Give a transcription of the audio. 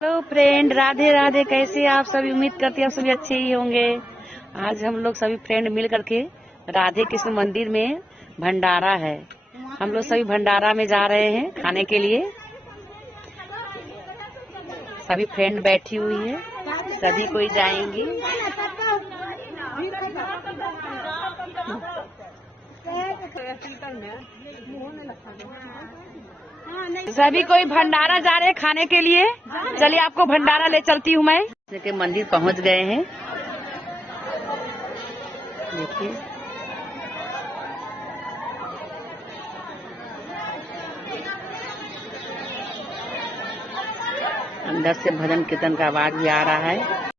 Hello friend, Radhe Radhe. कैसे आप सभी? उम्मीद करती हैं आप सभी अच्छे ही होंगे। आज हम लोग सभी फ्रेंड मिल करके राधे कृष्ण मंदिर में भंडारा है। हम लोग सभी भंडारा में जा रहे हैं खाने के लिए। सभी फ्रेंड बैठी हुई है, सभी कोई जाएंगी। सभी कोई भंडारा जा रहे हैं खाने के लिए। चलिए आपको भंडारा ले चलती हूँ मैं। के मंदिर पहुँच गए हैं, देखिए। अंदर से भजन कीर्तन का आवाज भी आ रहा है।